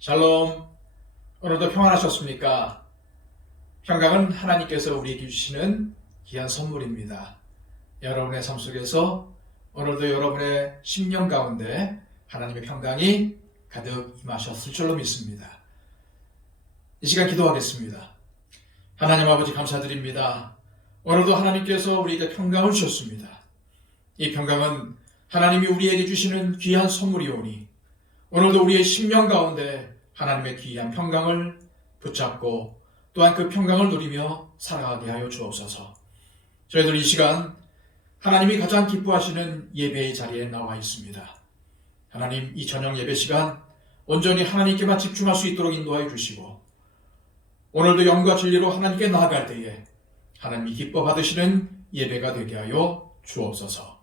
샬롬. 오늘도 평안하셨습니까? 평강은 하나님께서 우리에게 주시는 귀한 선물입니다. 여러분의 삶 속에서 오늘도 여러분의 심령 가운데 하나님의 평강이 가득 임하셨을 줄로 믿습니다. 이 시간 기도하겠습니다. 하나님 아버지 감사드립니다. 오늘도 하나님께서 우리에게 평강을 주셨습니다. 이 평강은 하나님이 우리에게 주시는 귀한 선물이오니 오늘도 우리의 심령 가운데 하나님의 귀한 평강을 붙잡고 또한 그 평강을 누리며 살아가게 하여 주옵소서. 저희들 이 시간 하나님이 가장 기뻐하시는 예배의 자리에 나와 있습니다. 하나님, 이 저녁 예배 시간 온전히 하나님께만 집중할 수 있도록 인도하여 주시고 오늘도 영과 진리로 하나님께 나아갈 때에 하나님이 기뻐 받으시는 예배가 되게 하여 주옵소서.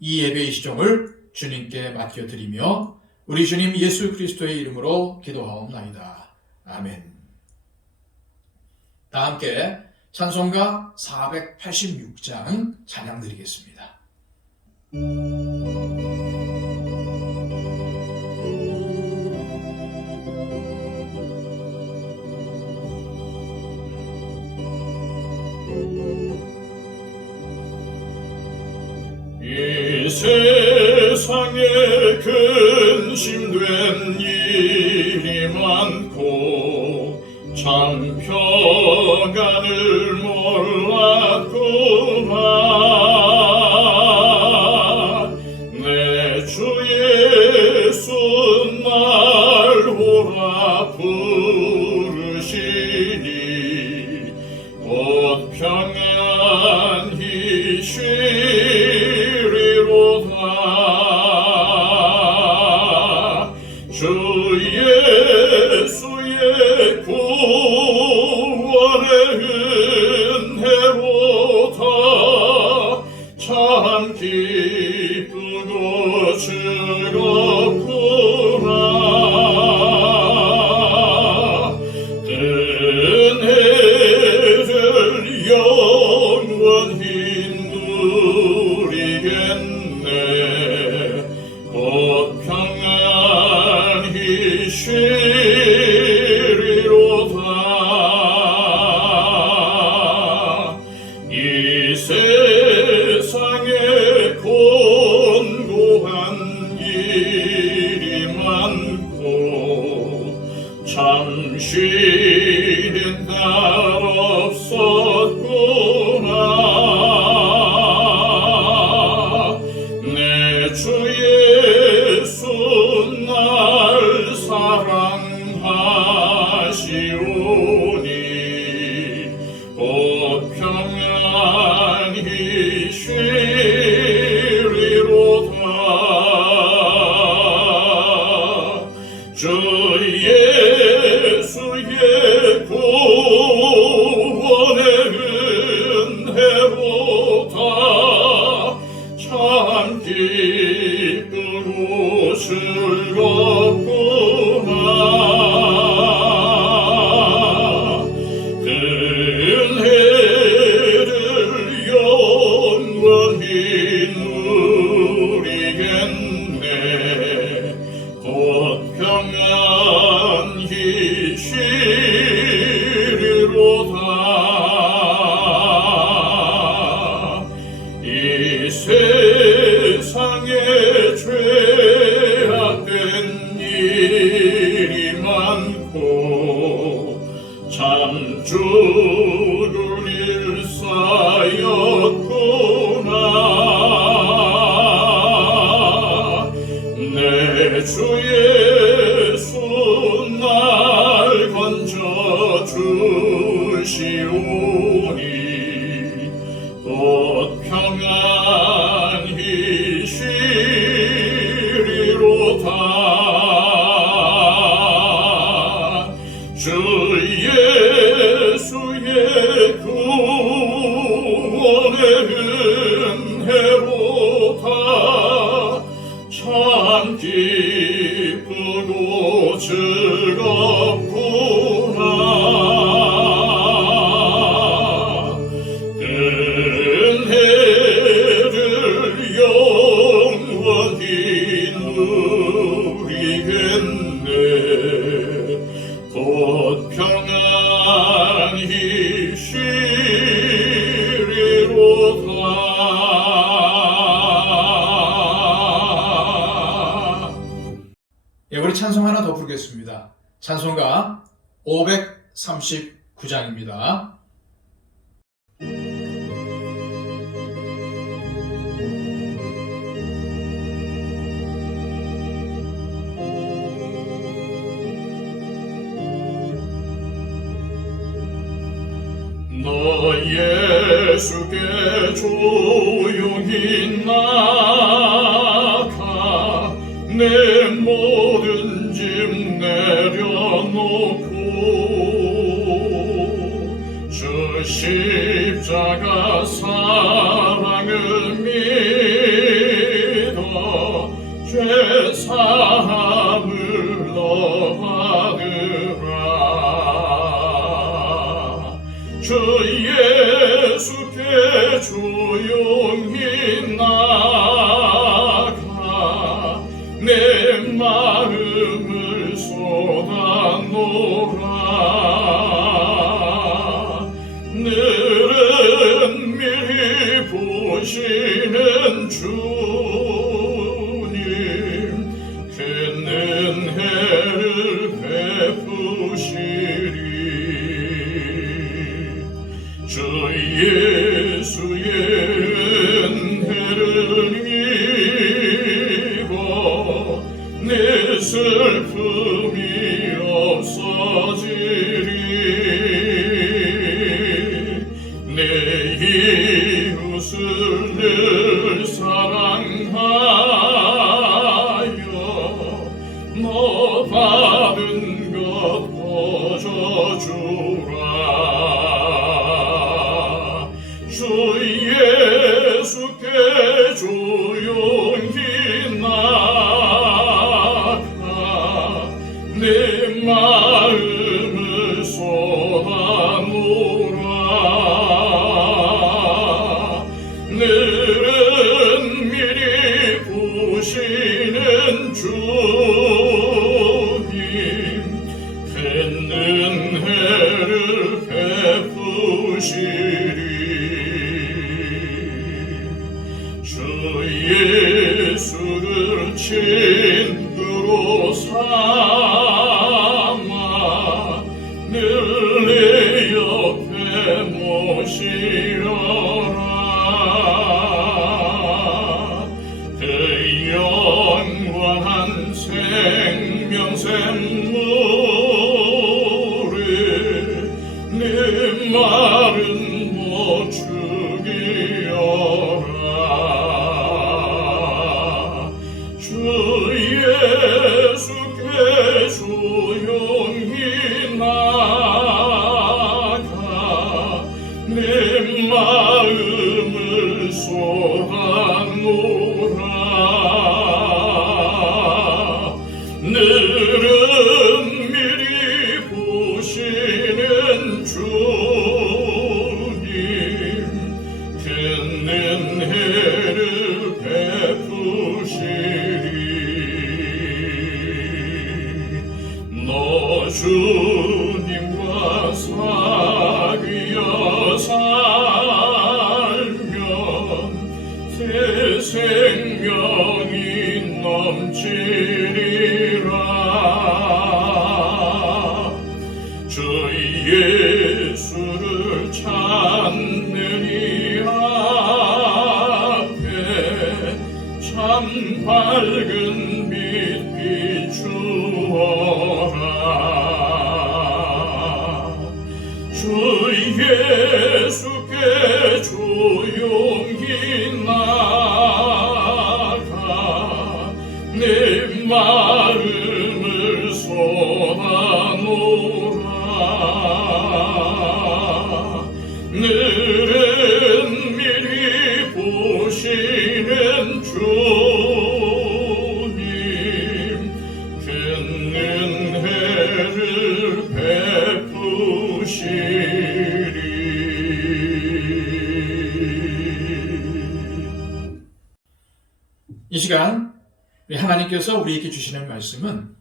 이 예배의 시종을 주님께 맡겨드리며 우리 주님 예수 그리스도의 이름으로 기도하옵나이다. 아멘. 다 함께 찬송가 486장 찬양 드리겠습니다. 이 세상에 근심된 일이 많고 참 평안을 몰랐구나. 내 주 예수 날 오라 부르시니 곧 평안히 주 예수의 구원의 은혜로다. 참 기쁘고 즐겁구나. 은혜를 영원히 누리겠네. 곧 평안히 쉬리로다. 이 세상에 곤고한 일이 많고 참 쉬는 날 없었구나. 내 주 예수 날 사랑하시오니 곧 평안히 쉬리로다. 주 예수의 구원의 은혜로다. 참 기쁘고 즐겁구나. 은혜를 영원히 누리겠네. 곧 평안히 쉬리로다. 이 세상에 죄악된 일이 많고 참 죽을 일싸였구나. 내 주 예수 날 건져주시오니 곧 평안히 쉬리로다. 주 예수의 구원의 은혜로다. 참 기쁘고 즐겁구나. 은혜를 영원히 누리겠네. 우리 찬송 하나 더 부르겠습니다. 찬송가 539장입니다. 너 예수께 조용히 나가 내 모든 짐 내려놓고 주 십자가 사랑을 믿어 죄 사함을 너 받으라. 주 예수께 조용히 나가 내 마음을 쏟아놓으라. 늘은 미리 보시는 주님 큰 은혜를 베푸시리. 주 예수의 은혜를 입어 내 슬픔이 없어지리. 내 이웃을 늘 사랑하여 너 받은 것 거저주라. 주 예수께 조용히 나가 내 마음을 쏟아놓으라. 늘은 미리 보시는 주님 큰 은혜를 베푸시리. 주 예수를 친구로 삼아 늘 내 옆에 모시려라. 그 영원한 생명샘물을 내 마른 못 죽이어라. 주 예수께 조용히 나가 내 마음을 쏟아놓으라. 늘은 미리 보시는 주님 큰 은혜를 베푸시리. 너 주님과 사귀어 살면 새 생명이 넘치리라. 주 예수를 찾는 이 앞에 참 밝은 빛 비추어라. 주 예수께 조용히 나가 내 마음을 쏟아놓으라. 늘은 미리 보시는 주님 큰 은혜를 베푸시리. 이 시간 하나님께서 우리에게 주시는 말씀은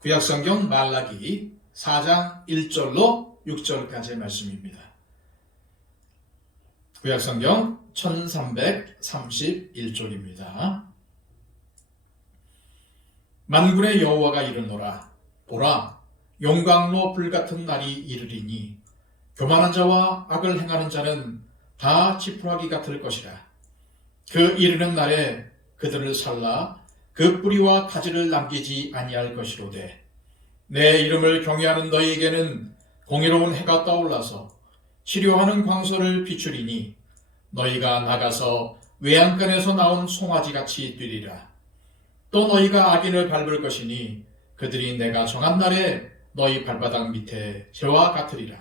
구약성경 말라기 4장 1절로 6절까지의 말씀입니다. 구약성경 1331쪽입니다. 만군의 여호와가 이르노라. 보라, 용광로 불같은 날이 이르리니 교만한 자와 악을 행하는 자는 다 지푸라기 같을 것이라. 그 이르는 날에 그들을 살라 그 뿌리와 가지를 남기지 아니할 것이로되 내 이름을 경외하는 너희에게는 공의로운 해가 떠올라서 치료하는 광선을 비추리니 너희가 나가서 외양간에서 나온 송아지같이 뛰리라. 또 너희가 악인을 밟을 것이니 그들이 내가 정한 날에 너희 발바닥 밑에 재와 같으리라.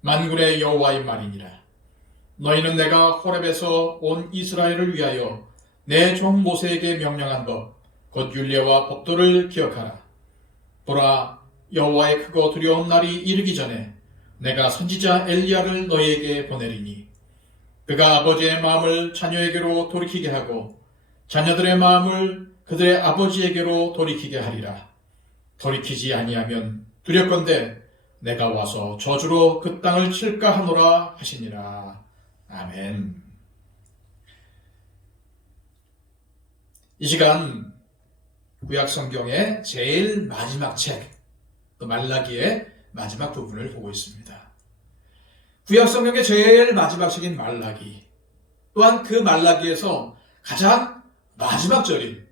만군의 여호와의 말이니라. 너희는 내가 호렙에서 온 이스라엘을 위하여 내 종 모세에게 명령한 법 곧 율례와 법도를 기억하라. 보라, 여호와의 크고 두려운 날이 이르기 전에 내가 선지자 엘리야를 너희에게 보내리니 그가 아버지의 마음을 자녀에게로 돌이키게 하고 자녀들의 마음을 그들의 아버지에게로 돌이키게 하리라. 돌이키지 아니하면 두렵건대 내가 와서 저주로 그 땅을 칠까 하노라 하시니라. 아멘. 이 시간 구약 성경의 제일 마지막 책, 또 말라기의 마지막 부분을 보고 있습니다. 구약 성경의 제일 마지막 책인 말라기, 또한 그 말라기에서 가장 마지막 절인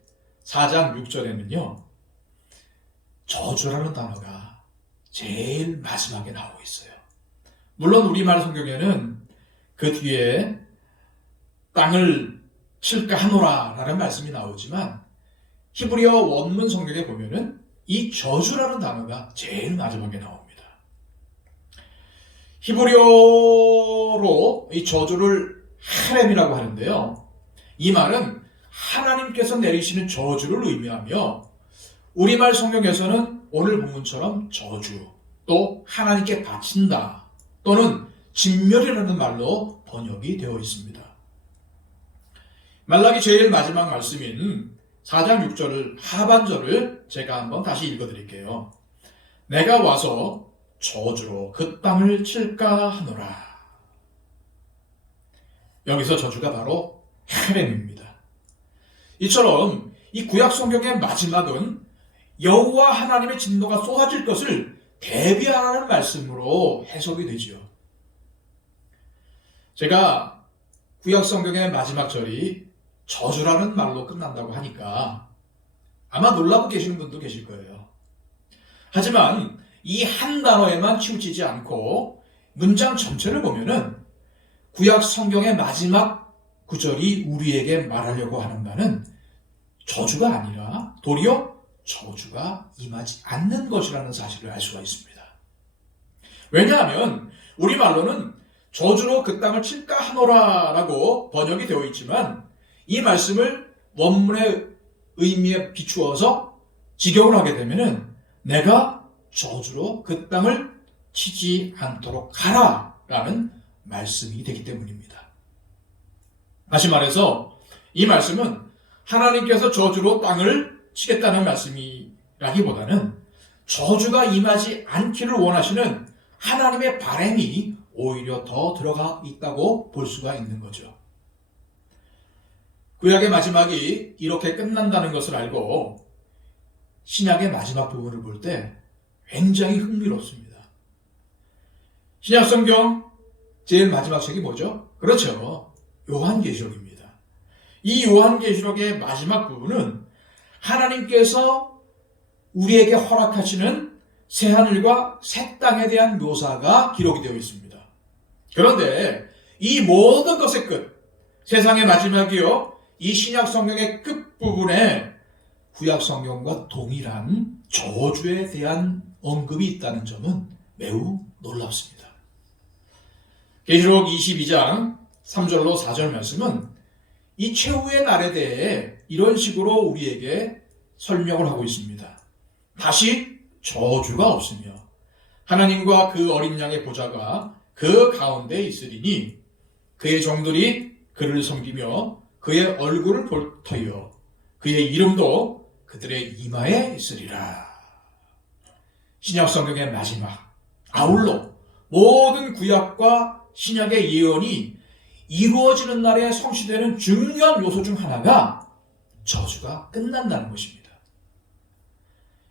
4장 6절에는요, 저주라는 단어가 제일 마지막에 나오고 있어요. 물론 우리말 성경에는 그 뒤에 땅을 칠까 하노라 라는 말씀이 나오지만 히브리어 원문 성경에 보면은 이 저주라는 단어가 제일 마지막에 나옵니다. 히브리어로 이 저주를 하렘이라고 하는데요. 이 말은 하나님께서 내리시는 저주를 의미하며 우리말 성경에서는 오늘 본문처럼 저주, 또 하나님께 바친다, 또는 진멸이라는 말로 번역이 되어 있습니다. 말라기 제일 마지막 말씀인 4장 6절을 하반절을 제가 한번 다시 읽어드릴게요. 내가 와서 저주로 그 땅을 칠까 하노라. 여기서 저주가 바로 하렘입니다. 이처럼 이 구약 성경의 마지막은 여호와 하나님의 진노가 쏟아질 것을 대비하라는 말씀으로 해석이 되지요. 제가 구약 성경의 마지막 절이 저주라는 말로 끝난다고 하니까 아마 놀라고 계시는 분도 계실 거예요. 하지만 이 한 단어에만 치우치지 않고 문장 전체를 보면은 구약 성경의 마지막 구절이 우리에게 말하려고 하는 바는 저주가 아니라 도리어 저주가 임하지 않는 것이라는 사실을 알 수가 있습니다. 왜냐하면 우리말로는 저주로 그 땅을 칠까 하노라 라고 번역이 되어 있지만 이 말씀을 원문의 의미에 비추어서 직역을 하게 되면 내가 저주로 그 땅을 치지 않도록 하라 라는 말씀이 되기 때문입니다. 다시 말해서 이 말씀은 하나님께서 저주로 땅을 치겠다는 말씀이라기보다는 저주가 임하지 않기를 원하시는 하나님의 바람이 오히려 더 들어가 있다고 볼 수가 있는 거죠. 구약의 마지막이 이렇게 끝난다는 것을 알고 신약의 마지막 부분을 볼 때 굉장히 흥미롭습니다. 신약 성경 제일 마지막 책이 뭐죠? 그렇죠. 요한계시록입니다. 이 요한계시록의 마지막 부분은 하나님께서 우리에게 허락하시는 새하늘과 새 땅에 대한 묘사가 기록이 되어 있습니다. 그런데 이 모든 것의 끝, 세상의 마지막이요, 이 신약 성경의 끝부분에 구약 성경과 동일한 저주에 대한 언급이 있다는 점은 매우 놀랍습니다. 계시록 22장 3절로 4절 말씀은 이 최후의 날에 대해 이런 식으로 우리에게 설명을 하고 있습니다. 다시 저주가 없으며 하나님과 그 어린 양의 보좌가 그 가운데 있으리니 그의 종들이 그를 섬기며 그의 얼굴을 볼 터이요 그의 이름도 그들의 이마에 있으리라. 신약 성경의 마지막, 아울러 모든 구약과 신약의 예언이 이루어지는 날에 성취되는 중요한 요소 중 하나가 저주가 끝난다는 것입니다.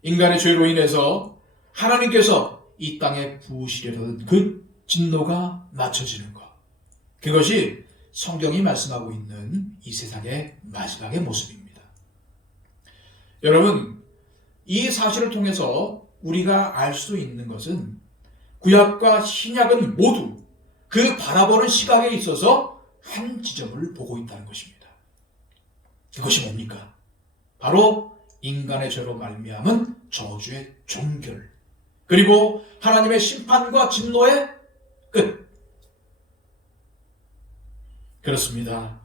인간의 죄로 인해서 하나님께서 이 땅에 부으시려던 그 진노가 맞춰지는 것. 그것이 성경이 말씀하고 있는 이 세상의 마지막의 모습입니다. 여러분, 이 사실을 통해서 우리가 알 수 있는 것은 구약과 신약은 모두 그 바라보는 시각에 있어서 한 지점을 보고 있다는 것입니다. 그것이 뭡니까? 바로 인간의 죄로 말미암은 저주의 종결, 그리고 하나님의 심판과 진노의 끝. 그렇습니다.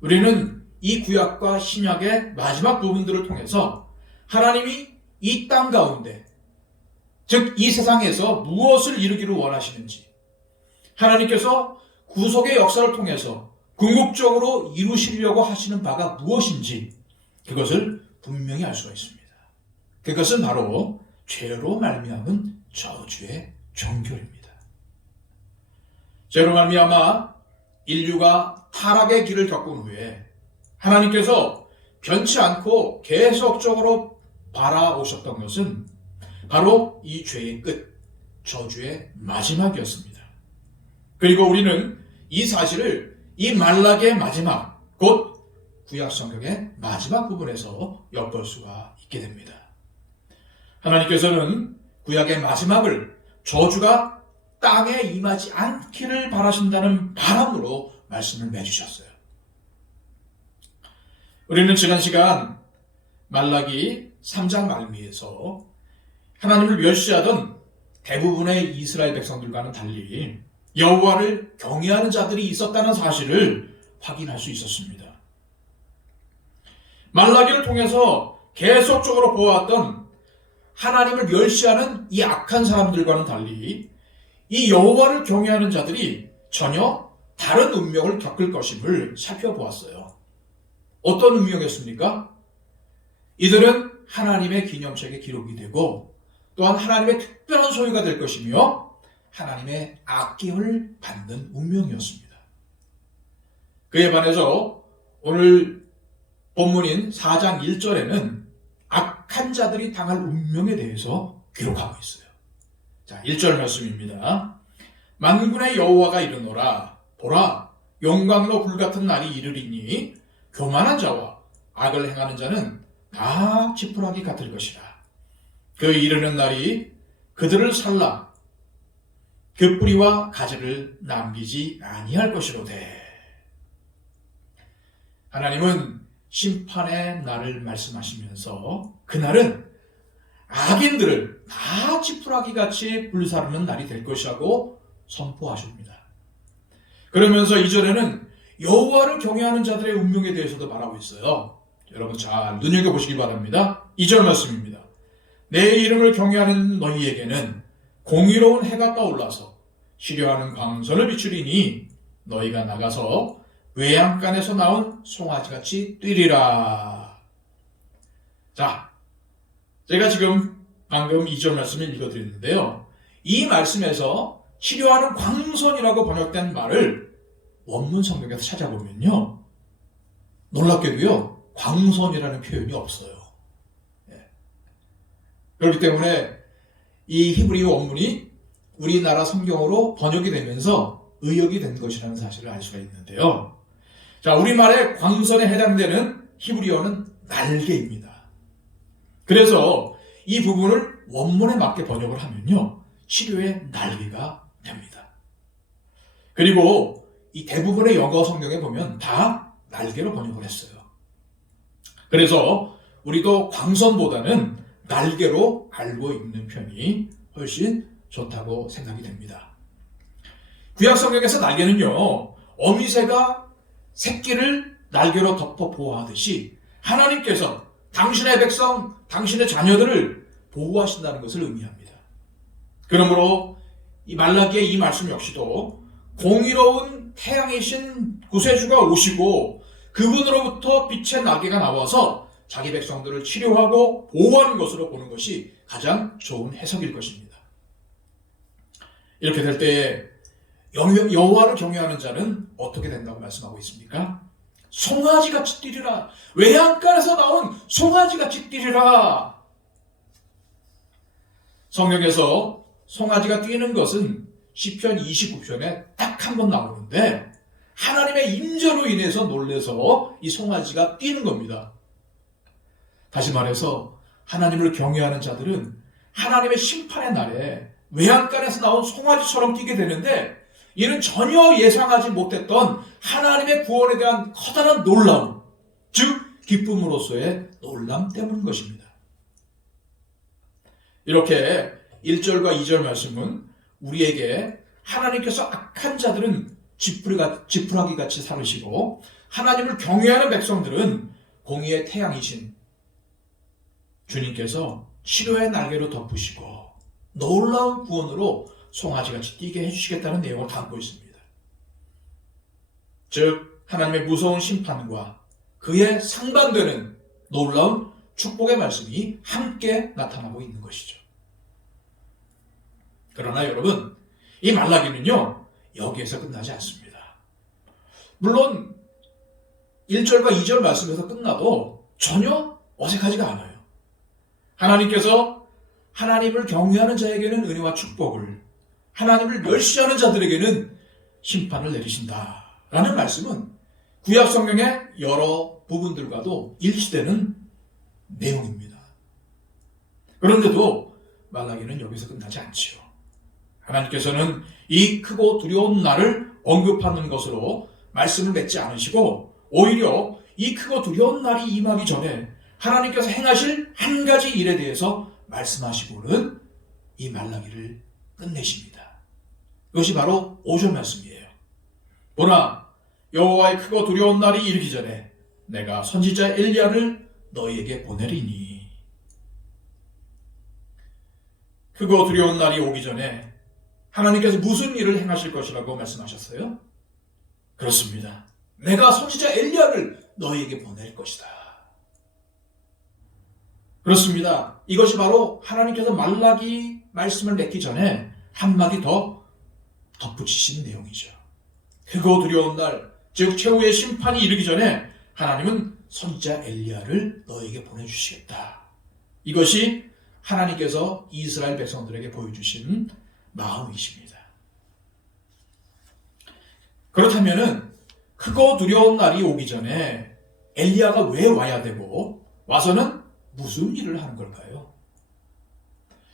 우리는 이 구약과 신약의 마지막 부분들을 통해서 하나님이 이 땅 가운데, 즉 이 세상에서 무엇을 이루기를 원하시는지, 하나님께서 구속의 역사를 통해서 궁극적으로 이루시려고 하시는 바가 무엇인지 그것을 분명히 알 수가 있습니다. 그것은 바로 죄로 말미암은 저주의 종결입니다. 죄로 말미암아 인류가 타락의 길을 겪은 후에 하나님께서 변치 않고 계속적으로 바라오셨던 것은 바로 이 죄의 끝, 저주의 마지막이었습니다. 그리고 우리는 이 사실을 이 말라기의 마지막, 곧 구약 성경의 마지막 부분에서 엿볼 수가 있게 됩니다. 하나님께서는 구약의 마지막을 저주가 땅에 임하지 않기를 바라신다는 바람으로 말씀을 내주셨어요. 우리는 지난 시간 말라기 3장 말미에서 하나님을 멸시하던 대부분의 이스라엘 백성들과는 달리 여호와를 경외하는 자들이 있었다는 사실을 확인할 수 있었습니다. 말라기를 통해서 계속적으로 보아왔던 하나님을 멸시하는 이 악한 사람들과는 달리 이 여호와를 경외하는 자들이 전혀 다른 운명을 겪을 것임을 살펴보았어요. 어떤 운명이었습니까? 이들은 하나님의 기념책에 기록이 되고 또한 하나님의 특별한 소유가 될 것이며 하나님의 악기를 받는 운명이었습니다. 그에 반해서 오늘 본문인 4장 1절에는 악한 자들이 당할 운명에 대해서 기록하고 있어요. 자, 1절 말씀입니다. 만군의 여호와가 이르노라. 보라, 용광로 불같은 날이 이르리니 교만한 자와 악을 행하는 자는 다 지푸라기 같을 것이라. 그 이르는 날이 그들을 살라 그 뿌리와 가지를 남기지 아니할 것이로되. 하나님은 심판의 날을 말씀하시면서 그날은 악인들을 다 지푸라기같이 불사르는 날이 될 것이라고 선포하십니다. 그러면서 이전에는 여호와를 경외하는 자들의 운명에 대해서도 말하고 있어요. 여러분 잘 눈여겨보시기 바랍니다. 2절 말씀입니다. 내 이름을 경외하는 너희에게는 공의로운 해가 떠올라서 시려하는 광선을 비추리니 너희가 나가서 외양간에서 나온 송아지같이 뛰리라. 자, 제가 지금 방금 2절 말씀을 읽어드렸는데요. 이 말씀에서 치료하는 광선이라고 번역된 말을 원문 성경에서 찾아보면요, 놀랍게도요 광선이라는 표현이 없어요. 그렇기 때문에 이 히브리 원문이 우리나라 성경으로 번역이 되면서 의역이 된 것이라는 사실을 알 수가 있는데요. 자, 우리말의 광선에 해당되는 히브리어는 날개입니다. 그래서 이 부분을 원문에 맞게 번역을 하면요, 치료의 날개가 됩니다. 그리고 이 대부분의 영어 성경에 보면 다 날개로 번역을 했어요. 그래서 우리도 광선보다는 날개로 알고 있는 편이 훨씬 좋다고 생각이 됩니다. 구약 성경에서 날개는요, 어미새가 새끼를 날개로 덮어 보호하듯이 하나님께서 당신의 백성, 당신의 자녀들을 보호하신다는 것을 의미합니다. 그러므로 이 말라기의 이 말씀 역시도 공의로운 태양이신 구세주가 오시고 그분으로부터 빛의 날개가 나와서 자기 백성들을 치료하고 보호하는 것으로 보는 것이 가장 좋은 해석일 것입니다. 이렇게 될 때에 여호와를 경외하는 자는 어떻게 된다고 말씀하고 있습니까? 송아지같이 뛰리라. 외양간에서 나온 송아지같이 뛰리라. 성경에서 송아지가 뛰는 것은 시편 29편에 딱 한 번 나오는데 하나님의 임재로 인해서 놀래서 이 송아지가 뛰는 겁니다. 다시 말해서 하나님을 경외하는 자들은 하나님의 심판의 날에 외양간에서 나온 송아지처럼 뛰게 되는데 이는 전혀 예상하지 못했던 하나님의 구원에 대한 커다란 놀라움, 즉 기쁨으로서의 놀람 때문인 것입니다. 이렇게 1절과 2절 말씀은 우리에게 하나님께서 악한 자들은 지푸라기 같이 살으시고 하나님을 경외하는 백성들은 공의의 태양이신 주님께서 치료의 날개로 덮으시고 놀라운 구원으로 송아지같이 뛰게 해주시겠다는 내용을 담고 있습니다. 즉 하나님의 무서운 심판과 그에 상반되는 놀라운 축복의 말씀이 함께 나타나고 있는 것이죠. 그러나 여러분, 이 말라기는요 여기에서 끝나지 않습니다. 물론 1절과 2절 말씀에서 끝나도 전혀 어색하지가 않아요. 하나님께서 하나님을 경외하는 자에게는 은혜와 축복을, 하나님을 멸시하는 자들에게는 심판을 내리신다라는 말씀은 구약 성경의 여러 부분들과도 일치되는 내용입니다. 그런데도 말라기는 여기서 끝나지 않지요. 하나님께서는 이 크고 두려운 날을 언급하는 것으로 말씀을 맺지 않으시고 오히려 이 크고 두려운 날이 임하기 전에 하나님께서 행하실 한 가지 일에 대해서 말씀하시고는 이 말라기를 끝내십니다. 그것이 바로 5절 말씀이에요. 보라, 여호와의 크고 두려운 날이 이르기 전에 내가 선지자 엘리야를 너희에게 보내리니. 크고 두려운 날이 오기 전에 하나님께서 무슨 일을 행하실 것이라고 말씀하셨어요? 그렇습니다. 내가 선지자 엘리야를 너희에게 보낼 것이다. 그렇습니다. 이것이 바로 하나님께서 말라기 말씀을 맺기 전에 한마디 더 덧붙이신 내용이죠. 크고 두려운 날, 즉 최후의 심판이 이르기 전에 하나님은 선지자 엘리야를 너희에게 보내주시겠다. 이것이 하나님께서 이스라엘 백성들에게 보여주신 마음이십니다. 그렇다면은 크고 두려운 날이 오기 전에 엘리야가 왜 와야 되고 와서는 무슨 일을 하는 걸까요?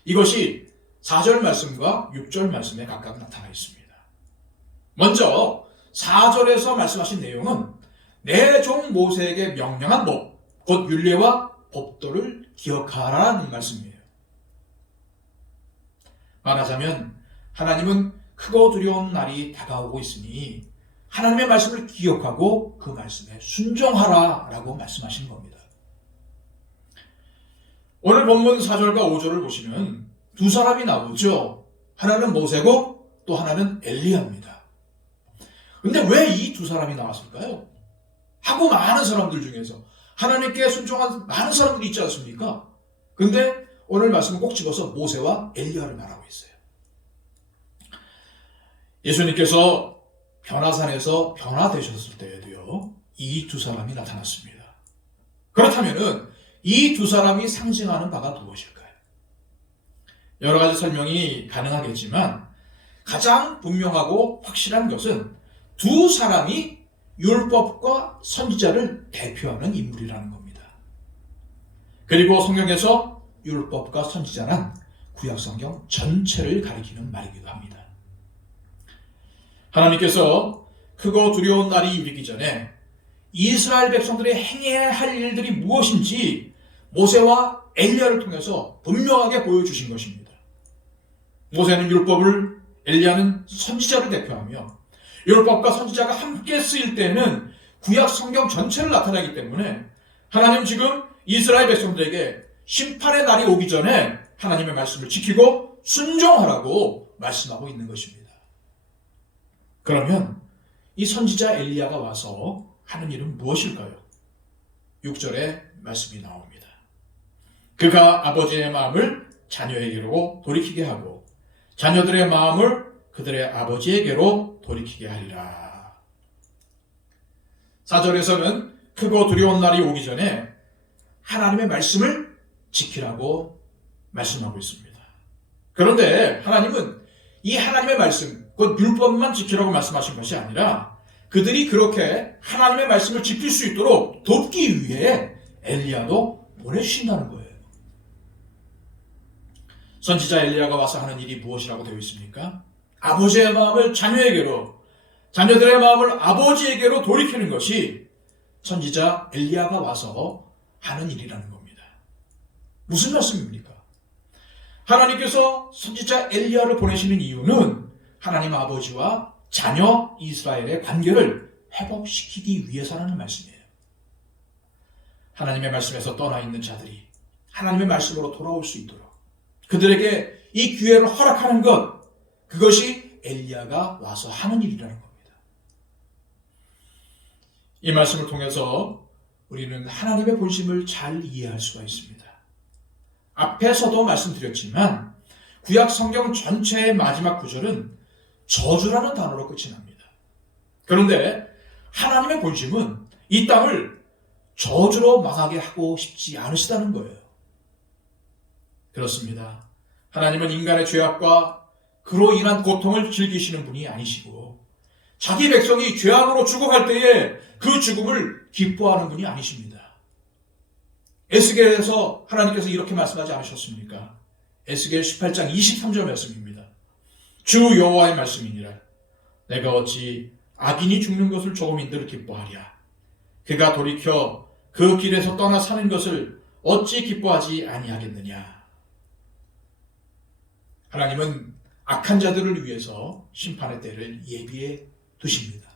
이것이 4절 말씀과 6절 말씀에 각각 나타나 있습니다. 먼저 4절에서 말씀하신 내용은 내 종 모세에게 명령한 법, 곧 율례와 법도를 기억하라는 말씀이에요. 말하자면 하나님은 크고 두려운 날이 다가오고 있으니 하나님의 말씀을 기억하고 그 말씀에 순종하라라고 말씀하시는 겁니다. 오늘 본문 4절과 5절을 보시면 두 사람이 나오죠. 하나는 모세고 또 하나는 엘리야입니다. 근데 왜 이 두 사람이 나왔을까요? 하고 많은 사람들 중에서 하나님께 순종한 많은 사람들이 있지 않습니까? 근데 오늘 말씀은 꼭 집어서 모세와 엘리야를 말하고 있어요. 예수님께서 변화산에서 변화되셨을 때에도요, 이 두 사람이 나타났습니다. 그렇다면은 이 두 사람이 상징하는 바가 무엇일까요? 여러 가지 설명이 가능하겠지만 가장 분명하고 확실한 것은 두 사람이 율법과 선지자를 대표하는 인물이라는 겁니다. 그리고 성경에서 율법과 선지자는 구약성경 전체를 가리키는 말이기도 합니다. 하나님께서 크고 두려운 날이 이르기 전에 이스라엘 백성들이 행해야 할 일들이 무엇인지 모세와 엘리야를 통해서 분명하게 보여주신 것입니다. 모세는 율법을, 엘리야는 선지자를 대표하며 율법과 선지자가 함께 쓰일 때는 구약 성경 전체를 나타내기 때문에 하나님 지금 이스라엘 백성들에게 심판의 날이 오기 전에 하나님의 말씀을 지키고 순종하라고 말씀하고 있는 것입니다. 그러면 이 선지자 엘리야가 와서 하는 일은 무엇일까요? 6절에 말씀이 나옵니다. 그가 아버지의 마음을 자녀에게로 돌이키게 하고 자녀들의 마음을 그들의 아버지에게로 돌이키게 하리라. 4절에서는 크고 두려운 날이 오기 전에 하나님의 말씀을 지키라고 말씀하고 있습니다. 그런데 하나님은 이 하나님의 말씀, 곧 율법만 지키라고 말씀하신 것이 아니라 그들이 그렇게 하나님의 말씀을 지킬 수 있도록 돕기 위해 엘리야도 보내주신다는 거예요. 선지자 엘리야가 와서 하는 일이 무엇이라고 되어 있습니까? 아버지의 마음을 자녀에게로, 자녀들의 마음을 아버지에게로 돌이키는 것이 선지자 엘리야가 와서 하는 일이라는 겁니다. 무슨 말씀입니까? 하나님께서 선지자 엘리야를 보내시는 이유는 하나님 아버지와 자녀 이스라엘의 관계를 회복시키기 위해서라는 말씀이에요. 하나님의 말씀에서 떠나 있는 자들이 하나님의 말씀으로 돌아올 수 있도록 그들에게 이 기회를 허락하는 것, 그것이 엘리야가 와서 하는 일이라는 겁니다. 이 말씀을 통해서 우리는 하나님의 본심을 잘 이해할 수가 있습니다. 앞에서도 말씀드렸지만 구약 성경 전체의 마지막 구절은 저주라는 단어로 끝이 납니다. 그런데 하나님의 본심은 이 땅을 저주로 망하게 하고 싶지 않으시다는 거예요. 그렇습니다. 하나님은 인간의 죄악과 그로 인한 고통을 즐기시는 분이 아니시고 자기 백성이 죄악으로 죽어갈 때에 그 죽음을 기뻐하는 분이 아니십니다. 에스겔에서 하나님께서 이렇게 말씀하지 않으셨습니까? 에스겔 18장 23절 말씀입니다. 주 여호와의 말씀이니라. 내가 어찌 악인이 죽는 것을 조금인들 기뻐하랴. 그가 돌이켜 그 길에서 떠나 사는 것을 어찌 기뻐하지 아니하겠느냐. 하나님은 악한 자들을 위해서 심판의 때를 예비해 두십니다.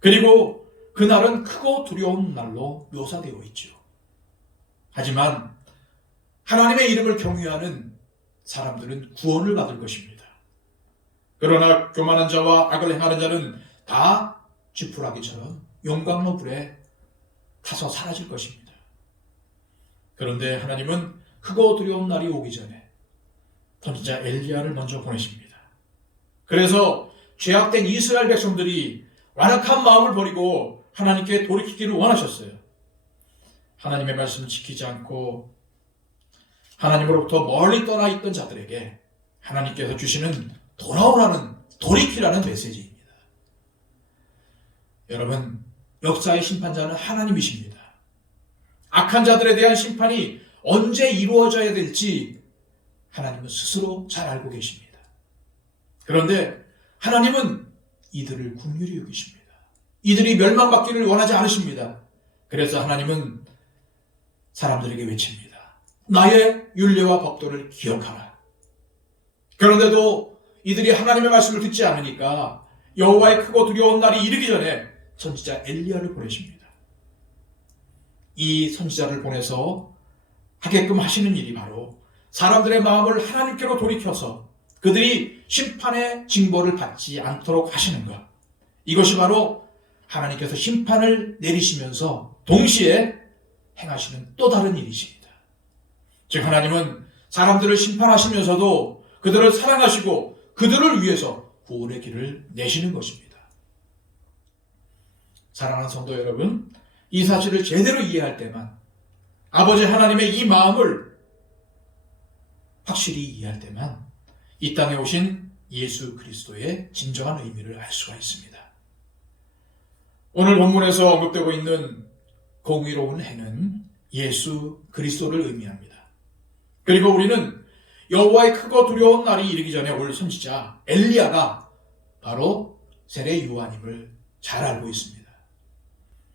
그리고 그날은 크고 두려운 날로 묘사되어 있죠. 하지만 하나님의 이름을 경외하는 사람들은 구원을 받을 것입니다. 그러나 교만한 자와 악을 행하는 자는 다 지푸라기처럼 용광로 불에 타서 사라질 것입니다. 그런데 하나님은 크고 두려운 날이 오기 전에 선지자 엘리야를 먼저 보내십니다. 그래서 죄악된 이스라엘 백성들이 완악한 마음을 버리고 하나님께 돌이키기를 원하셨어요. 하나님의 말씀을 지키지 않고 하나님으로부터 멀리 떠나 있던 자들에게 하나님께서 주시는 돌아오라는, 돌이키라는 메시지입니다. 여러분, 역사의 심판자는 하나님이십니다. 악한 자들에 대한 심판이 언제 이루어져야 될지 하나님은 스스로 잘 알고 계십니다. 그런데 하나님은 이들을 긍휼히 여기십니다. 이들이 멸망받기를 원하지 않으십니다. 그래서 하나님은 사람들에게 외칩니다. 나의 율례와 법도를 기억하라. 그런데도 이들이 하나님의 말씀을 듣지 않으니까 여호와의 크고 두려운 날이 이르기 전에 선지자 엘리야를 보내십니다. 이 선지자를 보내서 하게끔 하시는 일이 바로 사람들의 마음을 하나님께로 돌이켜서 그들이 심판의 징벌을 받지 않도록 하시는 것. 이것이 바로 하나님께서 심판을 내리시면서 동시에 행하시는 또 다른 일이십니다. 즉 하나님은 사람들을 심판하시면서도 그들을 사랑하시고 그들을 위해서 구원의 길을 내시는 것입니다. 사랑하는 성도 여러분, 이 사실을 제대로 이해할 때만, 아버지 하나님의 이 마음을 확실히 이해할 때만 이 땅에 오신 예수 그리스도의 진정한 의미를 알 수가 있습니다. 오늘 본문에서 언급되고 있는 공의로운 해는 예수 그리스도를 의미합니다. 그리고 우리는 여호와의 크고 두려운 날이 이르기 전에 올 선지자 엘리야가 바로 세례 요한임을 잘 알고 있습니다.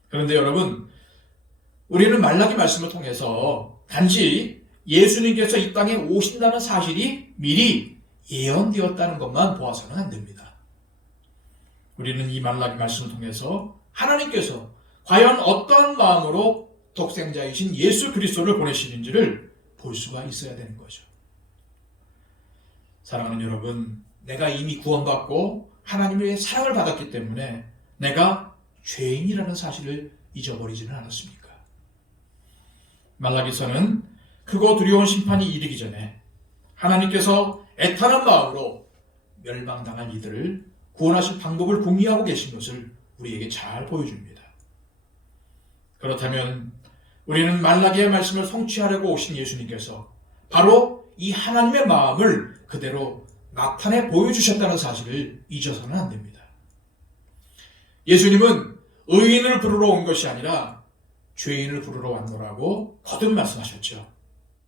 그런데 여러분, 우리는 말라기 말씀을 통해서 단지 예수님께서 이 땅에 오신다는 사실이 미리 예언되었다는 것만 보아서는 안 됩니다. 우리는 이 말라기 말씀을 통해서 하나님께서 과연 어떠한 마음으로 독생자이신 예수 그리스도를 보내시는지를 볼 수가 있어야 되는 거죠. 사랑하는 여러분, 내가 이미 구원받고 하나님의 사랑을 받았기 때문에 내가 죄인이라는 사실을 잊어버리지는 않았습니까? 말라기서는 크고 두려운 심판이 이르기 전에 하나님께서 애타는 마음으로 멸망당한 이들을 구원하실 방법을 공유하고 계신 것을 우리에게 잘 보여줍니다. 그렇다면 우리는 말라기의 말씀을 성취하려고 오신 예수님께서 바로 이 하나님의 마음을 그대로 나타내 보여주셨다는 사실을 잊어서는 안 됩니다. 예수님은 의인을 부르러 온 것이 아니라 죄인을 부르러 왔노라고 거듭 말씀하셨죠.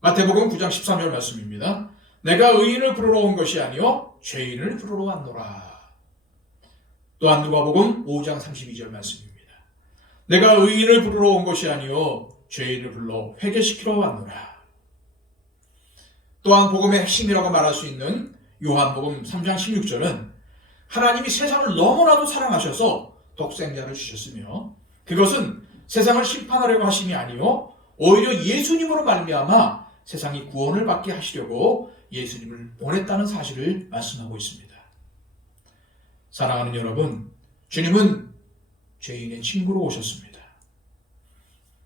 마태복음 9장 13절 말씀입니다. 내가 의인을 부르러 온 것이 아니요 죄인을 부르러 왔노라. 또한 누가복음 5장 32절 말씀입니다. 내가 의인을 부르러 온 것이 아니요 죄인을 불러 회개시키러 왔노라. 또한 복음의 핵심이라고 말할 수 있는 요한복음 3장 16절은 하나님이 세상을 너무나도 사랑하셔서 독생자를 주셨으며 그것은 세상을 심판하려고 하심이 아니요 오히려 예수님으로 말미암아 세상이 구원을 받게 하시려고 예수님을 보냈다는 사실을 말씀하고 있습니다. 사랑하는 여러분, 주님은 죄인의 친구로 오셨습니다.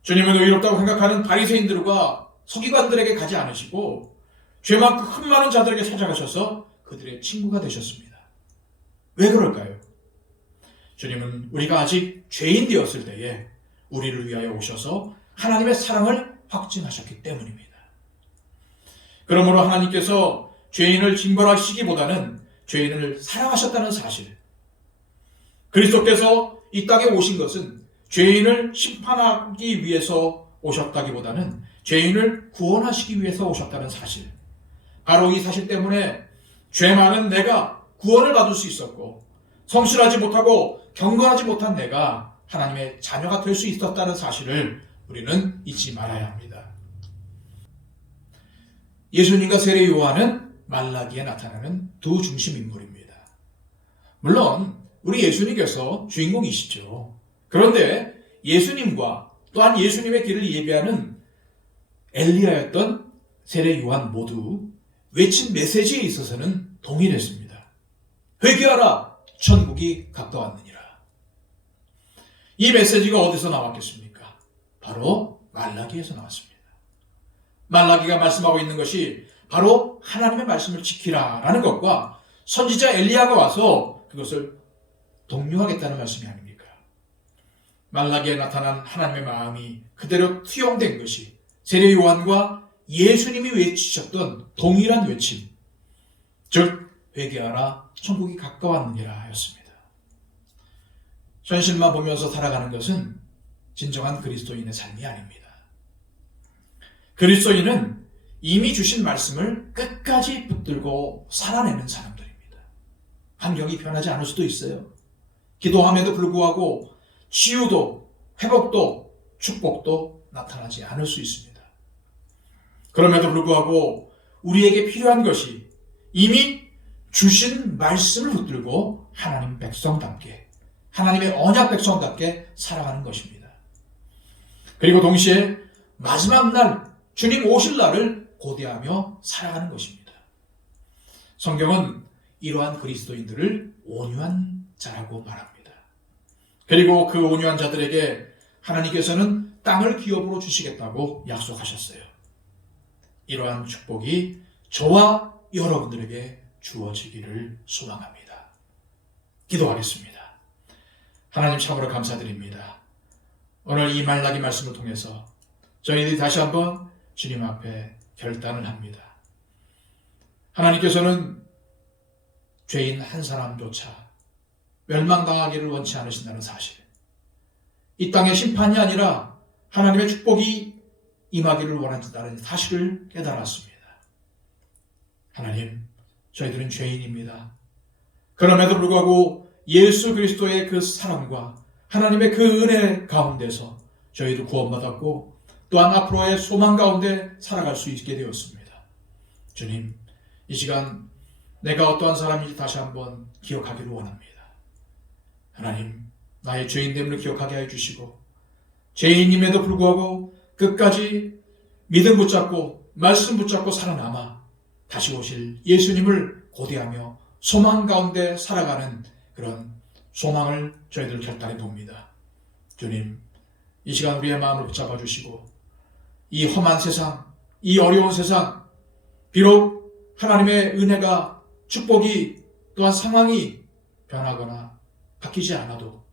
주님은 의롭다고 생각하는 바리새인들과 서기관들에게 가지 않으시고 죄만큼 흠 많은 자들에게 찾아가셔서 그들의 친구가 되셨습니다. 왜 그럴까요? 주님은 우리가 아직 죄인 되었을 때에 우리를 위하여 오셔서 하나님의 사랑을 확증하셨기 때문입니다. 그러므로 하나님께서 죄인을 징벌하시기보다는 죄인을 사랑하셨다는 사실, 그리스도께서 이 땅에 오신 것은 죄인을 심판하기 위해서 오셨다기보다는 죄인을 구원하시기 위해서 오셨다는 사실, 바로 이 사실 때문에 죄 많은 내가 구원을 받을 수 있었고 성실하지 못하고 경건하지 못한 내가 하나님의 자녀가 될 수 있었다는 사실을 우리는 잊지 말아야 합니다. 예수님과 세례 요한은 말라기에 나타나는 두 중심 인물입니다. 물론 우리 예수님께서 주인공이시죠. 그런데 예수님과 또한 예수님의 길을 예비하는 엘리야였던 세례 요한 모두 외친 메시지에 있어서는 동일했습니다. 회개하라, 천국이 가까웠느니라. 이 메시지가 어디서 나왔겠습니까? 바로 말라기에서 나왔습니다. 말라기가 말씀하고 있는 것이 바로 하나님의 말씀을 지키라라는 것과 선지자 엘리야가 와서 그것을 독려하겠다는 말씀이 아닙니까? 말라기에 나타난 하나님의 마음이 그대로 투영된 것이 세례 요한과 예수님이 외치셨던 동일한 외침, 즉 회개하라, 천국이 가까웠느니라 였습니다. 현실만 보면서 살아가는 것은 진정한 그리스도인의 삶이 아닙니다. 그리스도인은 이미 주신 말씀을 끝까지 붙들고 살아내는 사람들입니다. 환경이 변하지 않을 수도 있어요. 기도함에도 불구하고 치유도, 회복도, 축복도 나타나지 않을 수 있습니다. 그럼에도 불구하고 우리에게 필요한 것이 이미 주신 말씀을 붙들고 하나님 백성답게, 하나님의 언약 백성답게 살아가는 것입니다. 그리고 동시에 마지막 날, 주님 오실 날을 고대하며 살아가는 것입니다. 성경은 이러한 그리스도인들을 온유한 자라고 말합니다. 그리고 그 온유한 자들에게 하나님께서는 땅을 기업으로 주시겠다고 약속하셨어요. 이러한 축복이 저와 여러분들에게 주어지기를 소망합니다. 기도하겠습니다. 하나님 참으로 감사드립니다. 오늘 이 말라기 말씀을 통해서 저희들이 다시 한번 주님 앞에 결단을 합니다. 하나님께서는 죄인 한 사람조차 멸망당하기를 원치 않으신다는 사실, 이 땅의 심판이 아니라 하나님의 축복이 임하기를 원하신다는 사실을 깨달았습니다. 하나님, 저희들은 죄인입니다. 그럼에도 불구하고 예수 그리스도의 그 사랑과 하나님의 그 은혜 가운데서 저희도 구원받았고 또한 앞으로의 소망 가운데 살아갈 수 있게 되었습니다. 주님, 이 시간 내가 어떠한 사람인지 다시 한번 기억하기를 원합니다. 하나님, 나의 죄인됨을 기억하게 해주시고 죄인임에도 불구하고 끝까지 믿음 붙잡고 말씀 붙잡고 살아남아 다시 오실 예수님을 고대하며 소망 가운데 살아가는 그런 소망을 저희들 결단해 봅니다. 주님, 이 시간 우리의 마음을 붙잡아 주시고 이 험한 세상, 이 어려운 세상, 비록 하나님의 은혜가, 축복이, 또한 상황이 변하거나 바뀌지 않아도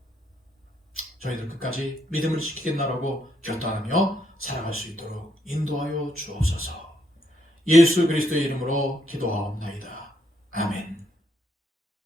저희들 끝까지 믿음을 지키겠나라고 결단하며 살아갈 수 있도록 인도하여 주옵소서. 예수 그리스도의 이름으로 기도하옵나이다. 아멘.